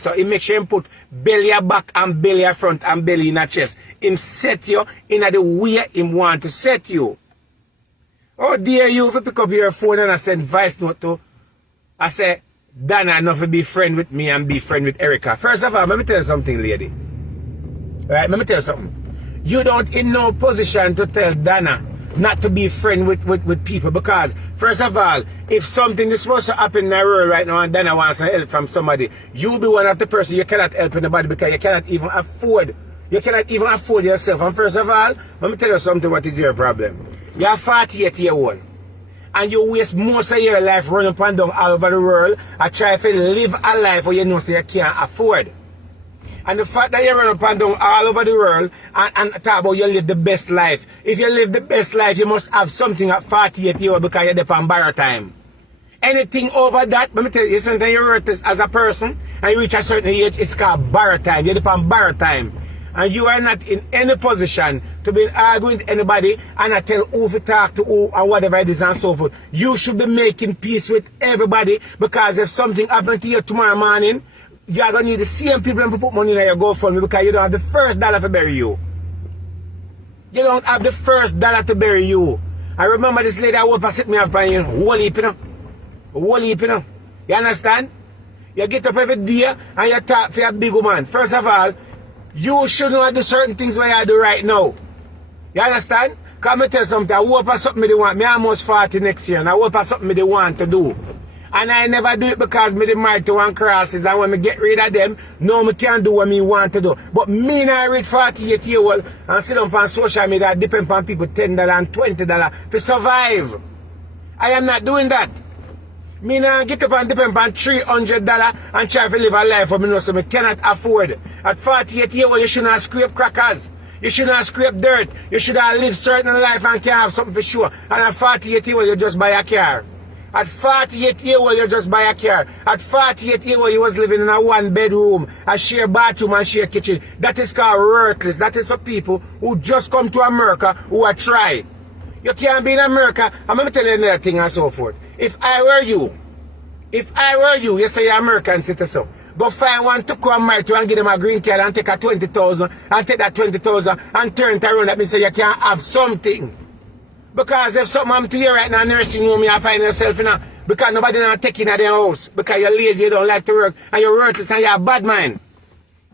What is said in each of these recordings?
So he make sure him put belly a back and belly a front and belly in a chest. Him set you in the way him want to set you. How dare you if you pick up your phone and I send voice note to, I say, Dana not to be friend with me and be friend with Erica. First of all, let me tell you something, lady. Right, let me tell you something. You don't in no position to tell Dana not to be friend with people because, first of all, if something is supposed to happen in the world right now and Dana wants help from somebody, you be one of the person you cannot help anybody because you cannot even afford. You cannot even afford yourself. And first of all, let me tell you something what is your problem. You're 48 years old. And you waste most of your life running up and down all over the world and try to live a life where you know so you can't afford. And the fact that you run up and down all over the world and talk about you live the best life. If you live the best life, you must have something at 48 years old because you're there on borrow time. Anything over that, let me tell you, sometimes you work this as a person and you reach a certain age, it's called borrow time. You're there on borrow time. And you are not in any position to be arguing with anybody and I tell who to talk to who or whatever it is and so forth. You should be making peace with everybody because if something happens to you tomorrow morning, you are going to need the same people to put money in your GoFundMe because you don't have the first dollar to bury you. You don't have the first dollar to bury you. I remember this lady I hope I set me up on you. Whole heap, you know. Whole heap, you know. You understand? You get up every day and you talk for a big woman. First of all, you should not do certain things where I do right now. You understand? Come and tell you something. I hope I something they want. Me almost 40 next year and I hope I something they want to do. And I never do it because me married to one crosses and when me get rid of them, no me can't do what me want to do. But me now reach 48 years old and sit down on social media depend on people $10 and $20 to survive. I am not doing that. Me now get up and depend on $300 and try to live a life for me know so me cannot afford. At 48 years old, you should not scrape crackers. You should not scrape dirt. You should not live certain life and can have something for sure. And at 48 years old, you just buy a car. At 48 years old, you just buy a car. At 48 years old, you was living in a one bedroom, a share bathroom and share kitchen. That is called worthless. That is for people who just come to America who are try. You can't be in America. I'm going to tell you another thing and so forth. If I were you, you say you're American citizen. But find one to come marry to and give them a green card and take a 20,000 and take that 20,000 and turn it around. That means say you can't have something. Because if something happens to you right now, nursing home, you find yourself in a, because nobody not taking at their house. Because you're lazy, you don't like to work, and you're worthless and you have bad mind.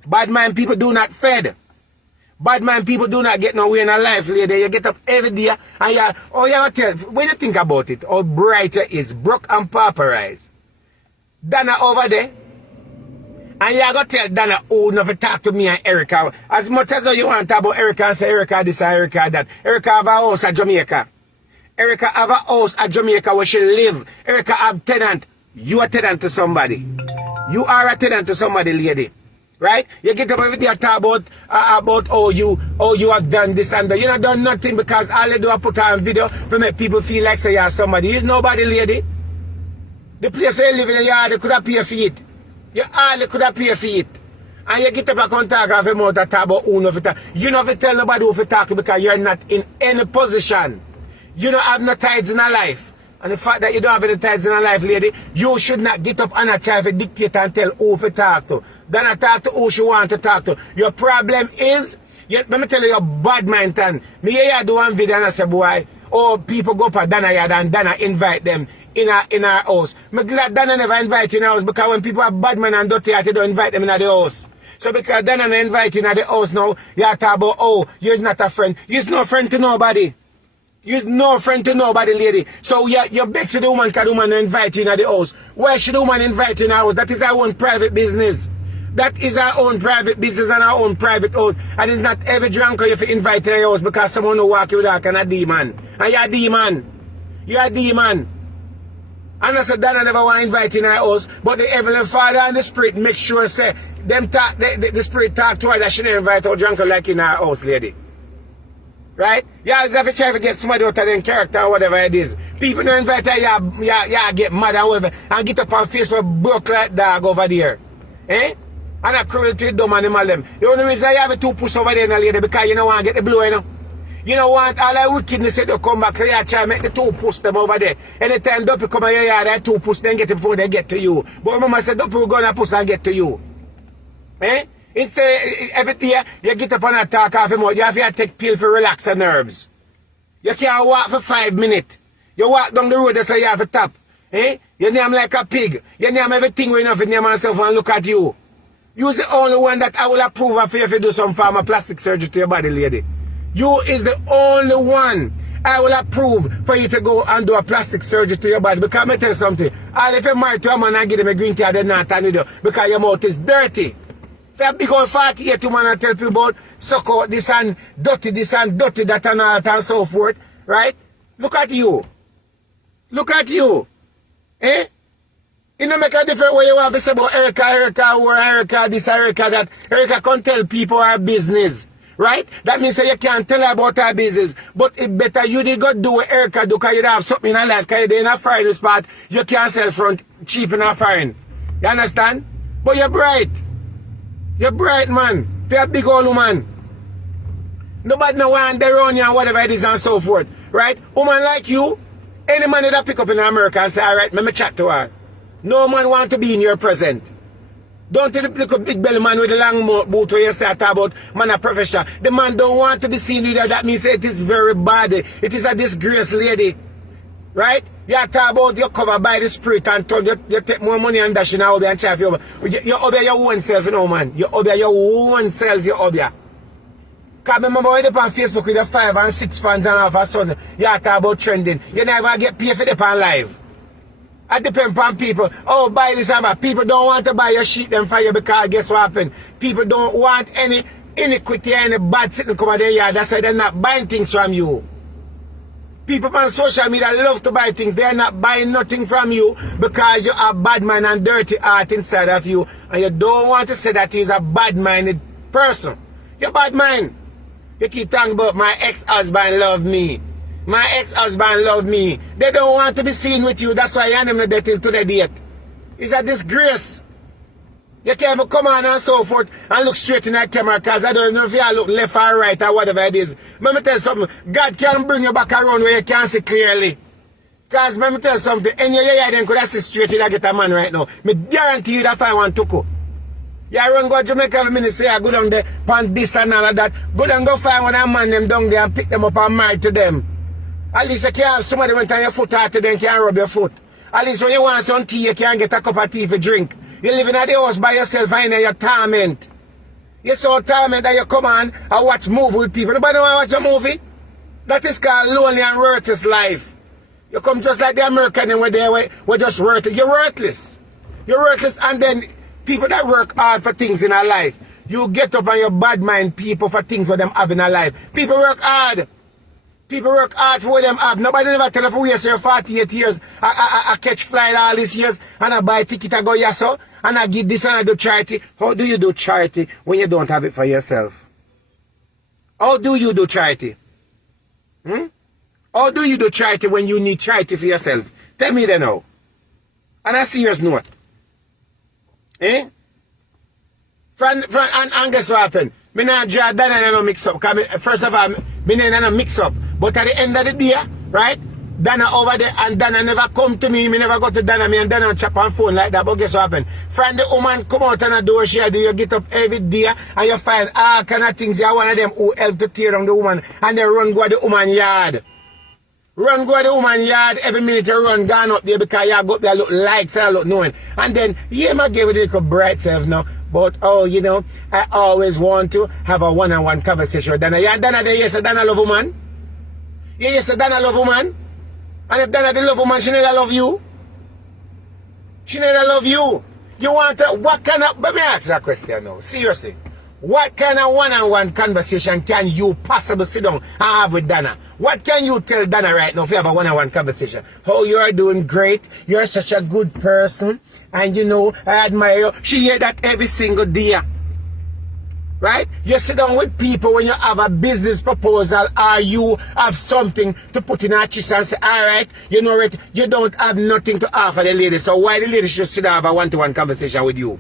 Bad mind people do not fed. Bad mind people do not get nowhere in a life, lady. You get up every day and when you think about it, how bright it is, broke and pauperized. Dana over there, and you go tell Dana, oh, never talk to me and Erica. As much as you want to talk about Erica and say Erica this and Erica that. Erica have a house at Jamaica. Erica have a house at Jamaica where she live. Erica have tenant. You are tenant to somebody. You are a tenant to somebody, lady. Right? You get up every day and talk about oh you have done this and that. You not done nothing because all you do is put on video to make people feel like say you are somebody. You nobody, lady. The place where you live in the yard, you could have paid for it. You all could have paid for it. And you get up and talk of him out and talk about who no talk. You don't have to tell nobody who to talk because you're not in any position. You don't have no tithes in a life. And the fact that you don't have any tithes in a life, lady, you should not get up and try to dictate and tell who to talk to. Then I talk to who she want to talk to. Your problem is, let me tell you your bad mind and me here do one video and I say, boy, oh, people go up at Dana yard and Dana invite them in our house. I'm glad Dana never invite you in our house because when people are bad man and dirty, they don't invite them in the house. So because Dana never invite you in the house now, you talk about, oh, you're not a friend. You're no friend to nobody. You're no friend to nobody, lady. So you beg to the woman because the woman invite you in the house. Why should the woman invite you in our house? That is our own private business. That is our own private business and our own private house. And it's not every drunker you invite in your house because someone will walk you with a demon. And you're a demon. You're a demon. And I said, Dana never want to invite in our house, but the Heavenly Father and the Spirit make sure say them talk, the Spirit talk to her that she didn't invite our drunker like in our house, lady. Right? You always have to try to get somebody out of their character or whatever it is. People don't invite her, you get mad and whatever, and get up on Facebook broke like dog over there. Eh? And I cruelty dumb animal them. The only reason you have a two push over there, lady, because you don't want to get the blow, you know. You don't want all that wickedness to come back here and try to make the two push them over there. Anytime Duppy come here, that two push then get it before they get to you. But Mama said Duppy will go and push and get to you. Eh? Instead, every day, you get up and talk off your mouth. You have to take pill for relax your nerves. You can't walk for 5 minutes. You walk down the road, so you have to tap. Eh? You name like a pig. You name everything when you have to name yourself and look at you. You're the only one that I will approve of if you do some form of plastic surgery to your body, lady. You is the only one I will approve for you to go and do a plastic surgery to your body. Because I tell you something. All if you're married to a man and give them a green card, they're not with you because your mouth is dirty. If you're big old 48 woman and tell people about suck out this and dirty that and all that and so forth, right? Look at you. Look at you. Eh? It don't make a difference what you have to say about Erica, or Erica, this, Erica, that. Erica can tell people her business. Right? That means that you can't tell her about her business. But it better you did go do what Erica do because you don't have something in her life. Because you're in a foreign spot, you can't sell front cheap in a foreign. You understand? But you're bright. You're bright, man. You're a big old woman. Nobody no want their own and whatever it is and so forth. Right? Woman like you, any man that pick up in America and say, alright, let me chat to her. No man want to be in your present. Don't tell the little big belly man with the long boot where you start about man a professional. The man don't want to be seen with her. That means it is very bad. It is a disgrace, lady. Right? You talk about you cover by the spirit and turn, you take more money and dash in out there and try for you obey your own self, you know, man. You obey your own self, you obey. Because remember when you on Facebook with the 5 and 6 fans and half a son, you talk about trending. You never get paid for the pan live. It depends on people. Oh, buy this and that. People don't want to buy your shit them for you because guess what happened? People don't want any iniquity, any bad thing to come out their yard. That's why they're not buying things from you. People on social media love to buy things. They're not buying nothing from you because you are bad man and dirty heart inside of you. And you don't want to say that he's a bad-minded person. You're bad man. You keep talking about my ex-husband love me. My ex-husband love me. They don't want to be seen with you. That's why you're not dating to the date. It's a disgrace. You can't even come on and so forth and look straight in that camera because I don't know if you look left or right or whatever it is. Let me tell you something. God can bring you back around where you can see clearly. Because let me tell you something. And you then could have see straight in that get a man right now. Me guarantee you that I want to go. You run go to Jamaica a minute, say I go down there, pan this and all of that. Go down go find one of man them down there and pick them up and marry to them. At least you can have somebody went on your foot after them can rub your foot. At least when you want some tea, you can get a cup of tea for drink. You're living at the house by yourself and you're torment. You're so torment that you come on and watch movie with people. Nobody want to watch a movie? That is called lonely and worthless life. You come just like the American and we're just worthless. You're worthless. You're worthless and then people that work hard for things in our life. You get up and you bad mind people for things for them have in our life. People work hard. People work hard for what them have. Nobody never tell us for waste your 48 years. I catch flight all these years and I buy ticket I go yasso and I give this and I do charity. How do you do charity when you don't have it for yourself? How do you do charity? How do you do charity when you need charity for yourself? Tell me that now. On a serious note. Eh? And guess what happened? Me not draw Dana no mix up. First of all, me not mix up. But at the end of the day, right? Dana over there and Dana never come to me. Me never go to Dana. Me and Dana chop on phone like that. But guess what happened? Friend, the woman come out and do what she do. You get up every day and you find all kind of things. You're one of them who help to tear down the woman and they run go to the woman yard. Run go to the woman yard every minute you run gone up there because you go up there look likes and look knowing. And then, yeah, I give it a little bright self now. But, oh, you know, I always want to have a one-on-one conversation with Dana. Yeah, Dana, yes, Dana love woman. Yeah, yes, Dana love woman. And if Dana the love woman, she never love you. She never love you. You want to, what kind of, let me ask that question now, seriously. What kind of one-on-one conversation can you possibly sit down and have with Dana? What can you tell Dana right now if you have a one-on-one conversation? Oh, you are doing great. You're such a good person. And you know, I admire you. She hear that every single day. Right? You sit down with people when you have a business proposal or you have something to put in her chest and say, alright, you know it, you don't have nothing to offer the lady. So why the lady should sit down and have a one-to-one conversation with you?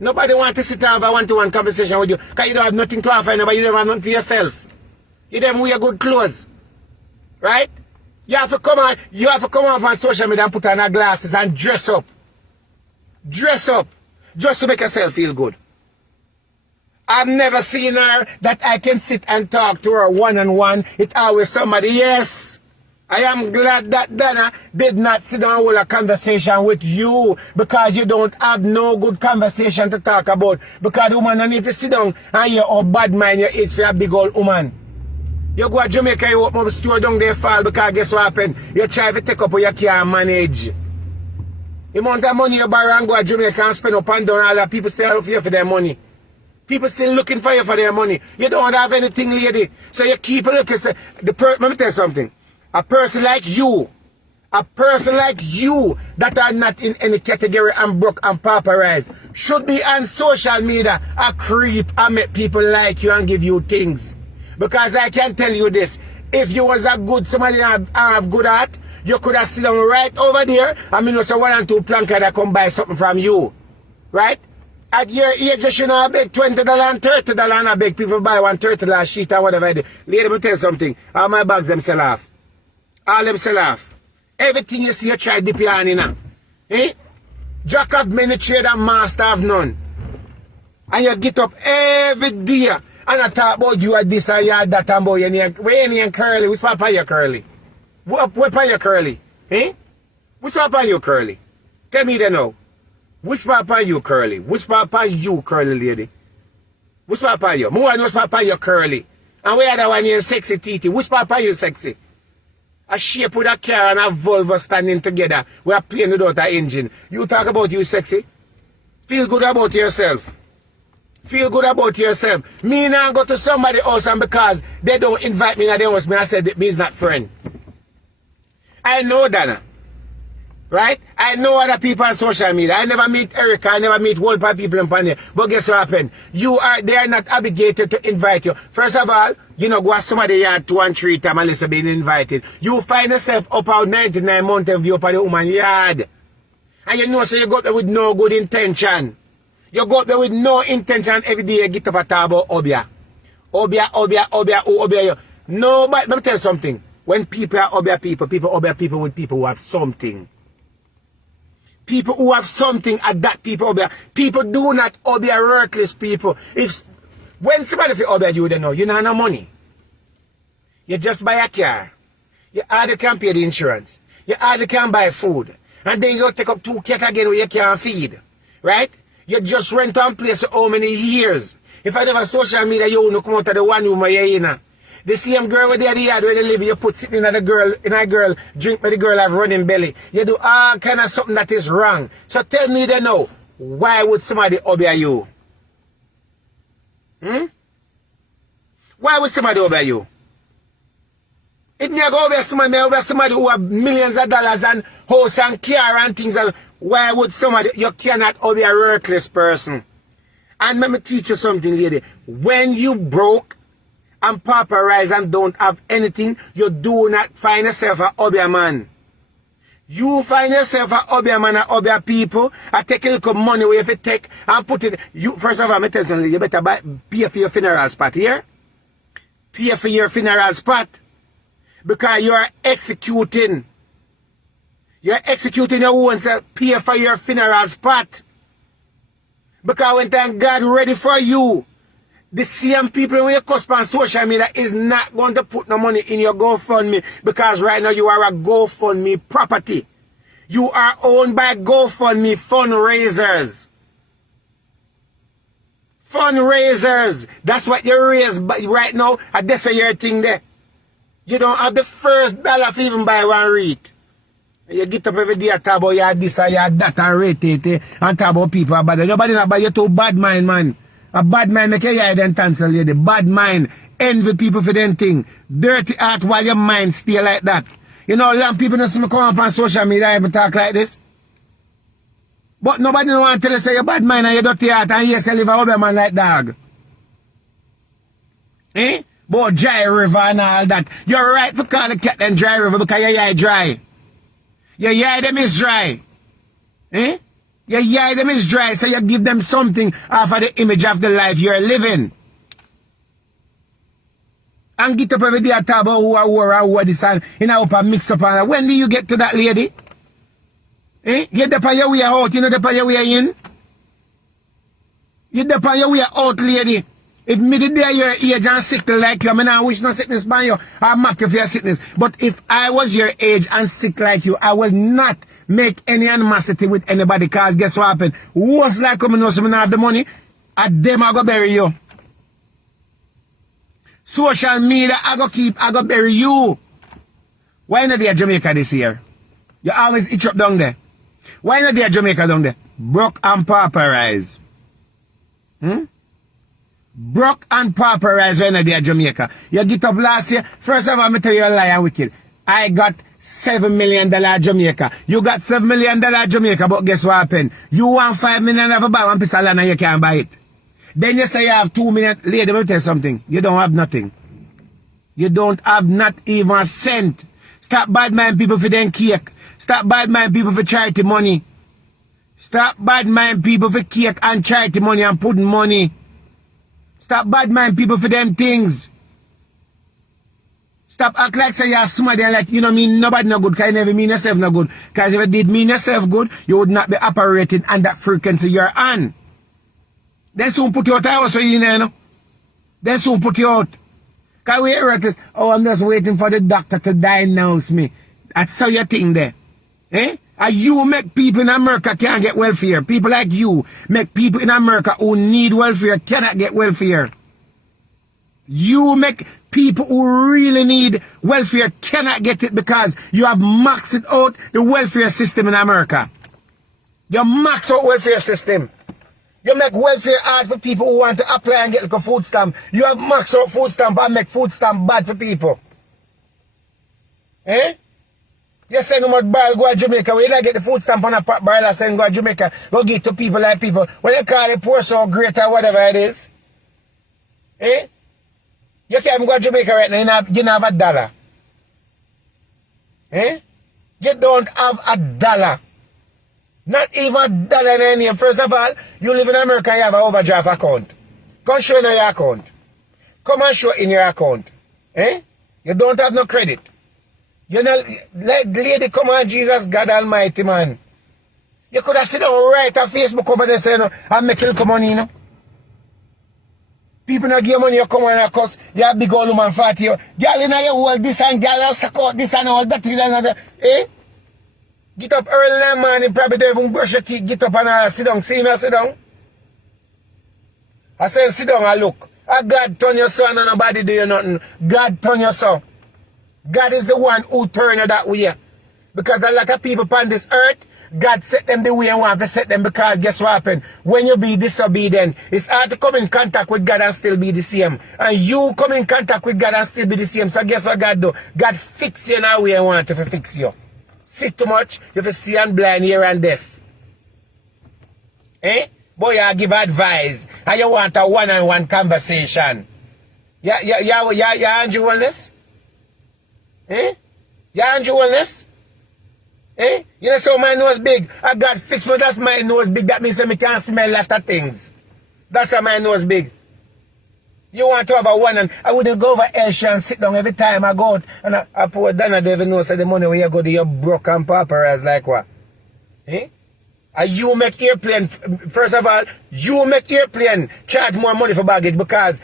Nobody wants to sit down and have a one-to-one conversation with you because you don't have nothing to offer nobody. You don't have nothing for yourself. You don't wear good clothes. Right? You have to come up on social media and put on her glasses and dress up. Dress up. Just to make yourself feel good. I've never seen her that I can sit and talk to her one-on-one. It's always somebody. Yes, I am glad that Donna did not sit down with a conversation with you because you don't have no good conversation to talk about. Because the woman don't need to sit down and hear how bad mind you is for a big old woman. You go to Jamaica, you open up a store down there fall because guess what happened? You try to take up what you can't manage. The amount of money you borrow and go to Jamaica and spend up and down, all that people still for you for their money. People still looking for you for their money. You don't have anything, lady. So you keep looking. Say, let me tell you something. A person like you that are not in any category and broke and pauperized should be on social media a creep and make people like you and give you things. Because I can tell you this, if you was a good somebody and have good heart, you could have sit down right over there and know so 1 and 2 planker that come buy something from you. Right? At your age, you should not beg $20 and $30 and I beg people buy $130 sheet or whatever I do. Lady, let me tell you something. All my bags them sell off. All them sell off. Everything you see, you try dip your hand in now. Eh? Jack of many trade and master of none. And you get up every day and I talk about you at this and you at that and about you. Where you curly? Which part are you curly? What part you curly? Eh? Which part are you curly? Tell me that now. Which part are you curly? Which part are you curly, lady? Which part are you? More than which part are you curly? And where the one you sexy titty? Which part are you sexy? A shape with a car and a Volvo standing together. We are playing without an engine. You talk about you sexy? Feel good about yourself. Feel good about yourself. Me now go to somebody else and because they don't invite me and they house me, I said that me is not friend. I know that. Right? I know other people on social media. I never meet Erica. I never meet whole part people in Panya. But guess what happened? They are not obligated to invite you. First of all, you know, go to somebody yard 2 and 3 times unless you're being invited. You find yourself up out 99 Mountain View up at the woman yard. And you know, so you go there with no good intention. You go there with no intention every day you get up at table, Obia. Obia. No, but let me tell you something. When people are Obia people with people who have something. People who have something at that people obey. People do not obey worthless people. When somebody say obey you, they know you don't have no money. You just buy a car. You hardly can pay the insurance. You hardly can buy food. And then you take up 2 cats again where you can't feed. Right? You just rent one place for how many years? If I never social media, you won't come out of the one room where you're in. The same girl with the yard where they live, you put sitting in a girl, drink with the girl have running belly. You do all kind of something that is wrong. So tell me then now, why would somebody obey you? Why would somebody obey you? It may go obey somebody who have millions of dollars and house and car and things. Why would somebody, you cannot obey a worthless person. And let me teach you something, lady. When you broke, and pauperized and don't have anything, you do not find yourself a obey man. You find yourself a obey man and obey people and take a little money where if you take and put it. First of all, I tell you, you better pay for your funeral spot here. Pay for your funeral spot. Because you are executing. You're executing your own self. Pay for your funeral spot. Because when time God ready for you, the same people when you cuss on social media is not going to put no money in your GoFundMe because right now you are a GoFundMe property. You are owned by GoFundMe fundraisers. Fundraisers. That's what you raise right now. And that's your thing there. You don't have the first dollar to even buy one rate. You get up every day and talk about you this and you that and rate it and talk about people bad. Nobody not buy you too bad mind, man. A bad mind make your eye then cancel you. The bad mind envy people for them thing. Dirty heart while your mind stay like that. You know, long people don't see me come up on social media and even talk like this. But nobody don't want to tell you say you bad mind and you dirty heart and you say live a other man like dog. Eh? But dry river and all that. You're right for call the cat and dry river because your eye dry. Your eye them is dry. Eh? Your eye them is dry, so you give them something off of the image of the life you're living. And get up every day and talk about who are this and you know, mix up and when do you get to that lady? Eh? You dep on your way out, you know dep on your way in? You dep on your way out, lady. If me the day your age and sick like you, I mean, I wish no sickness by you. I mock you for your sickness. But if I was your age and sick like you, I will not make any animosity with anybody, because guess what happened? Once like come know someone have the money, at them I go bury you. Social media I go bury you. Why not there Jamaica this year? You always itch up down there. Why not there Jamaica down there? Broke and pauperized. Broke and pauperized when they are Jamaica. You get up last year. First of all, I'm tell you a lie and wicked. I got $7 million Jamaica. You got $7 million Jamaica, but guess what happened? You want $5 million of a buy one piece of land and you can't buy it. Then you say you have 2 million. Lady, let me tell you something. You don't have nothing. You don't have not even a cent. Stop bad mind people for them cake. Stop bad mind people for charity money. Stop bad mind people for cake and charity money and pudding money. Stop bad mind people for them things. Stop act like say you're somebody like, you know mean nobody no good, because you never mean yourself no good. Because if you did mean yourself good, you would not be operating on that frequency you're on. Then soon put you out house so you know. Then soon put you out. Because we hear it, oh, I'm just waiting for the doctor to diagnose me. That's how you think there. Eh? And you make people in America can't get welfare. People like you make people in America who need welfare cannot get welfare. You make people who really need welfare cannot get it because you have maxed out the welfare system in America. You max out welfare system. You make welfare hard for people who want to apply and get like a food stamp. You have maxed out food stamp and make food stamp bad for people. Eh? You send them out barrel go to Jamaica. When you like get the food stamp on a barrel and send go to Jamaica, go give to people like people. When you call the poor so great or whatever it is. Eh? You can't even go to Jamaica right now, you don't have a dollar. Eh? You don't have a dollar. Not even a dollar in any name. First of all, you live in America, you have an overdraft account. Come show in your account. Come and show in your account. Eh? You don't have no credit. You know, like lady, come on, Jesus, God Almighty, man. You could have sit down right on Facebook over there saying, and make a little money, you know. People not give you money, you come on and cuss. You have big old woman fat you. Girl in your world, this and girl, suck out this and all that, and eh? Get up early in the morning, probably don't even brush your teeth, get up and sit down. See you sit down. I say sit down and look. God turn your son and nobody do you nothing. God turn your son. God is the one who turn you that way. Because a lot of people upon this earth, God set them the way and want to set them, because guess what happened? When you be disobedient, it's hard to come in contact with God and still be the same. And you come in contact with God and still be the same. So guess what God do? God fix you in a way and want to fix you. See too much, you have to see and blind, hear and deaf. Eh? Boy, you give advice and you want a one-on-one conversation. Yeah, Andrew Wellness? Eh? Yeah, Andrew Wellness? Eh? You know, so my nose big. I got fixed, but that's my nose big. That means I can't smell a lot of things. That's how my nose big. You want to have a one, and I wouldn't go over Asia and sit down every time I go out and I pour down and even know so the money where you go to your broke and pauperized like what? Eh? And you make airplane, first of all, you make airplane charge more money for baggage, because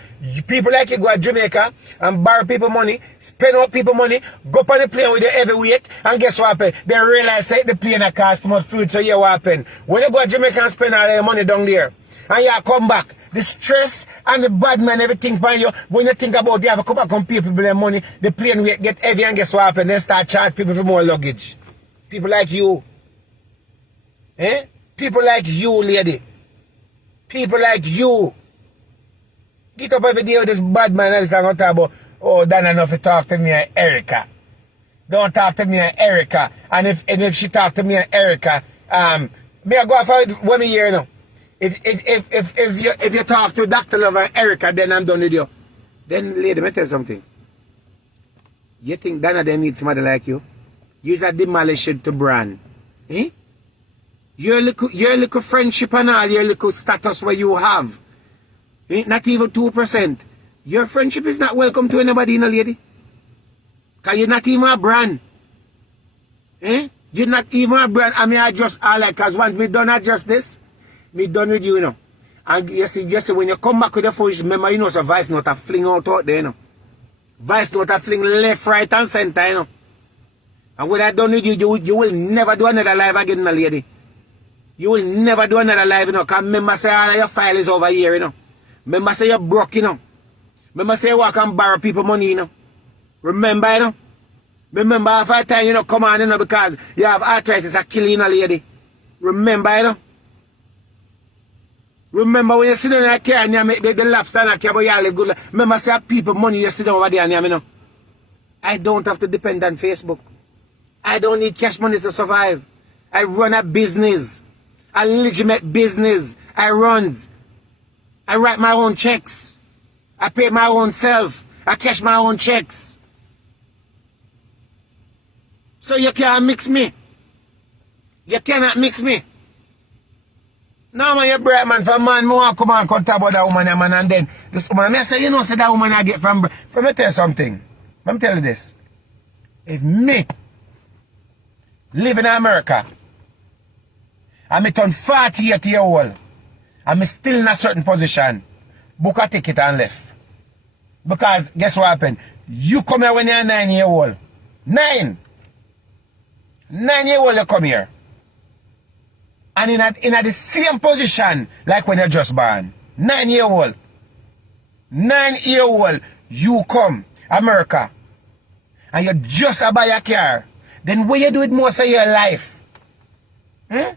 people like you go to Jamaica and borrow people money, spend out people money, go up on the plane with the heavyweight, and guess what happen? They realize that the plane costs too much food, so you what happen? When you go to Jamaica and spend all your money down there, and you come back, the stress and the bad man, everything by you, when you think about it, you have to come back and pay people their money, the plane weight get heavy, and guess what happen? They start charging people for more luggage. People like you. Eh? People like you, lady. People like you. Get up every day with this bad man and talk about, oh, Dan enough to talk to me and Erica. Don't talk to me and Erica. And if she talk to me and Erica, me I go for it 1 year now. If you talk to Dr. Love and Erica, then I'm done with you. Then lady, let me tell you something. You think Dana them need somebody like you? You're a demolished to brand. Eh? Your little friendship and all, your little status where you have. Eh? Not even 2%. Your friendship is not welcome to anybody, no lady. Because you're not even a brand. Eh? You're not even a brand. I mean, I just all like, because once me done adjust this, me done with you, you know. And you see, when you come back with the foolishness, remember, you know, so vice note a fling out there, you know. Vice note a fling left, right, and center, you know. And when I done with you, you will never do another live again, my lady. You will never do another live, you know. Because remember, say all of your file is over here, you know. Remember, say you're broke, you know. Remember, say you walk and borrow people money, you know. Remember, you know. Remember, after time, you know, come on, you know, because you have arthritis, a killing a lady. Remember, you know. Remember when you sit down in a car and you make the lobster and a car, but you live good. Remember, say people money, you sit down over there and you know. I don't have to depend on Facebook. I don't need cash money to survive. I run a business. A legitimate business. I write my own checks. I pay my own self. I cash my own checks. So you can't mix me. You cannot mix me. No, man, you're bright, man. For man, I come and talk about that woman, man, and then this woman, I say, you know, say that woman I get from me tell you something. Let me tell you this. If me live in America, and me turn 48 years old, and me still in a certain position, book a ticket and left. Because guess what happened? You come here when you're 9 years old. 9 years old you come here. And in the same position like when you're just born. 9 years old. 9 years old, you come, America, and you just buy a car. Then what you do with most of your life? Hmm?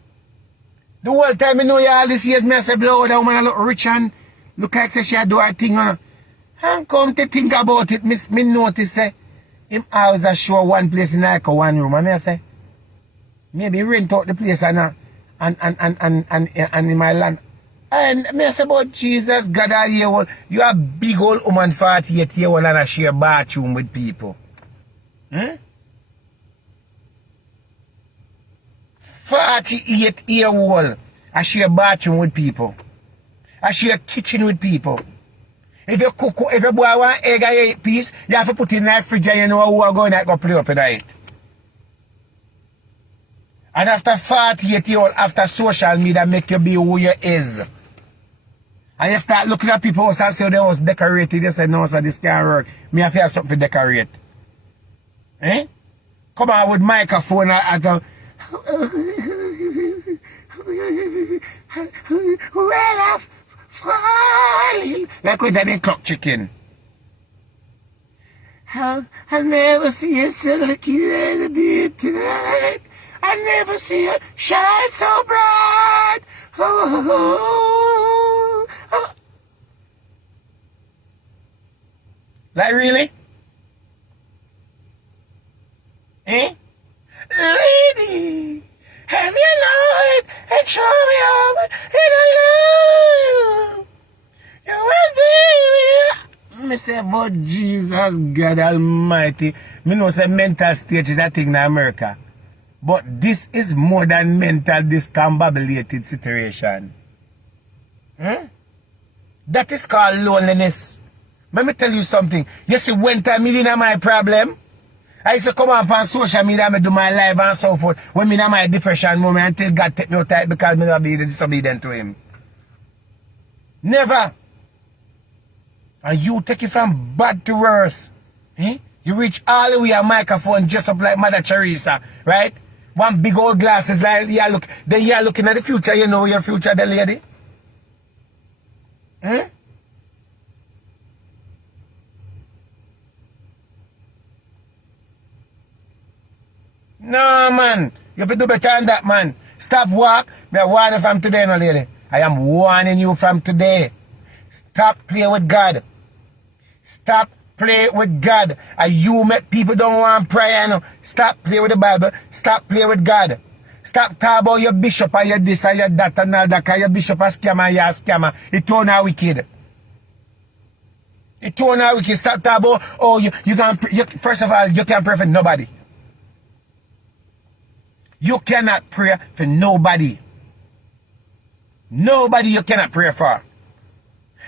The whole time you know you all these years, me I say, blow, that woman look rich and look like she do her thing. And come to think about it, me notice, say, him always a show one place in like one room. And I say, maybe rent out the place and in my land. And me say about Jesus, God are here. You are big old woman 48 years old and I share bathroom with people. Hmm? 48 years old, I share bathroom with people. I share kitchen with people. If you cook, if you boil one egg and 8 piece, you have to put it in the fridge and you know who are going to go play up in it. And after 48 years old, after social media make you be who you is. And you start looking at people and say the house decorated. You say, no, so this can't work. Me have to have something to decorate. Eh? Come on with microphone and well, I'm falling. Like with that clock chicken. I never see you so lucky as I did tonight. I never see you shine so bright. Oh. Like really? Eh? Lady, have your light and show me up in a love. You will be. Me say, but Jesus, God Almighty. Me know say mental stage is a thing in America. But this is more than mental, discombobulated situation. Hmm? That is called loneliness. Let me tell you something. You see, when time me in my problem, I used to come up on social media and do my live and so forth. When me in my depression moment until God take me out of because me not be disobedient to him. Never. And you take it from bad to worse. Eh? You reach all the way a microphone just up like Mother Teresa, right? One big old glasses like you look. Then you are looking at the future. You know your future, the lady. Hmm? No, man. You have to do better than that, man. Stop walk. Me warn you from today, no lady. I am warning you from today. Stop playing with God. Stop play with God. And you make people don't want prayer. No. Stop playing with the Bible. Stop playing with God. Stop talking about your bishop and your this and your that and all that. Because your bishop is scammer and you're a scammer. It turn out wicked. It turn out wicked. Stop talking about, oh, you can, first of all, you can't pray for nobody. You cannot pray for nobody. Nobody you cannot pray for.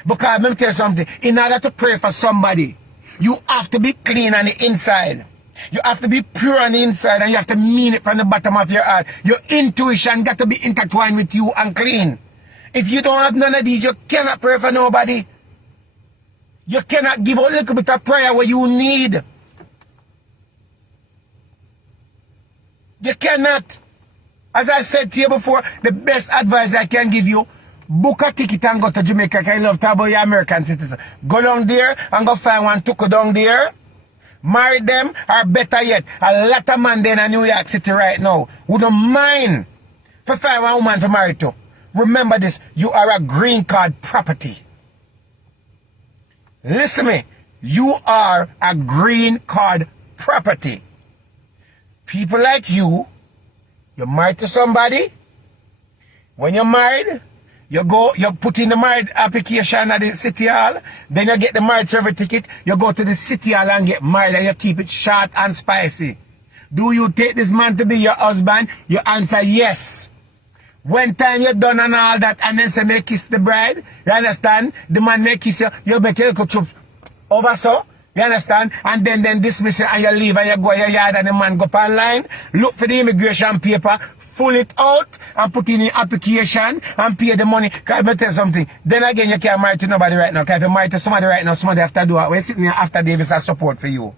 Because let me tell you something. In order to pray for somebody, you have to be clean on the inside. You have to be pure on the inside and you have to mean it from the bottom of your heart. Your intuition got to be intertwined with you and clean. If you don't have none of these, you cannot pray for nobody. You cannot give out a little bit of prayer what you need. You cannot. As I said to you before, the best advice I can give you, book a ticket and go to Jamaica, because I love to talk about your American citizen. Go down there and go find one tuku down there. Marry them, or better yet, a lot of man there in New York City right now wouldn't mind for find one woman to marry to. Remember this, you are a green card property. Listen to me, you are a green card property. People like you married to somebody. When you're married, you put in the marriage application at the city hall, then you get the marriage certificate, you go to the city hall and get married, and you keep it short and spicy. Do you take this man to be your husband? You answer yes. When time you're done and all that, and then say, may kiss the bride, you understand? The man may kiss you, you make a little chup over so, you understand? And then dismiss it and you leave and you go your yard and the man go up online, look for the immigration paper, fill it out and put in the application and pay the money. Because let me tell you something. Then again, you can't marry to nobody right now. Because if you marry to somebody right now, somebody have to do it. We're sitting here after Davis has support for you.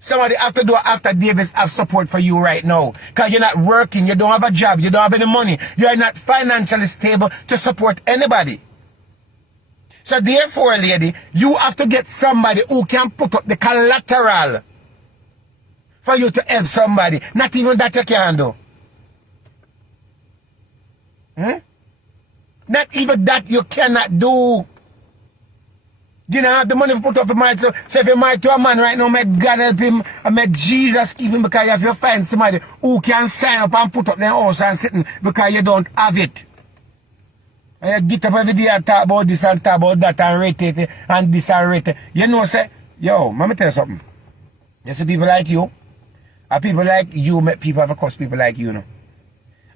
Somebody have to do it after Davis have support for you right now. Because you're not working, you don't have a job, you don't have any money. You're not financially stable to support anybody. So therefore, lady, you have to get somebody who can put up the collateral for you to help somebody. Not even that you can do. Not even that you cannot do. You don't have the money to put up a marriage. So if you're married to a man right now, may God help him and may Jesus keep him, because if you find somebody who can sign up and put up their house and sitting because you don't have it. And you get up every day and talk about this and talk about that and rate it and this and rate it. You know, say, yo, let me tell you something. You see people like you, and people like you make people have a curse people like you know.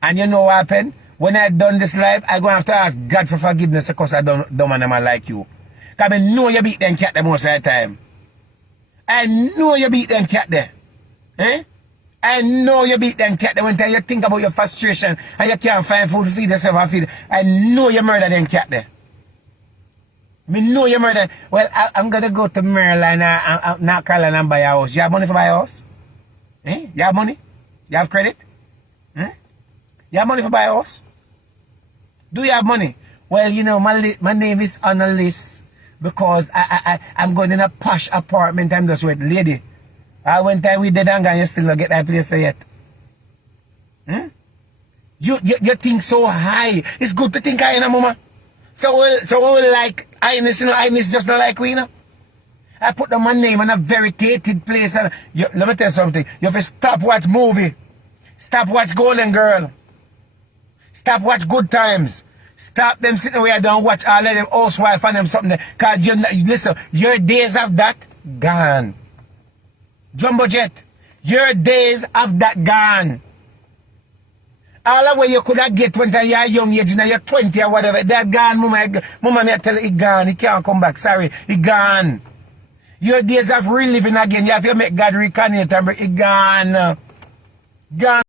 And you know what happened? When I done this life, I'm going to have to ask God for forgiveness because I don't man like you. Because I know you beat them cat the most of the time. I know you beat them cat there. I know you beat them cat there when you think about your frustration and you can't find food to feed yourself and feed. I know you murder them cat there. I know you murder. Well, I'm going to go to Maryland and North Carolina and buy a house. You have money for buy a house? You have money? You have credit? You have money for buy a house? Do you have money? Well, you know, my name is on a list because I'm going in a posh apartment. I'm just with lady. When time we did and you still don't get that place yet. You think so high. It's good to think high, you know, mama. So we like highness, you know, highness just not like we, you know. I put my name in a very catered place. And let me tell you something. You have to stop watch movie. Stop watch Golden Girl. Stop watch Good Times. Stop them sitting where you don't watch all of them housewife and them something. Because listen, your days of that gone. Jumbo Jet, your days of that gone. All the way you could have get when you're young age, you're 20 or whatever, that gone, mama may tell you it gone, it can't come back, sorry, it gone. Your days of reliving again, you have to make God recarnate and bring it gone. Gone.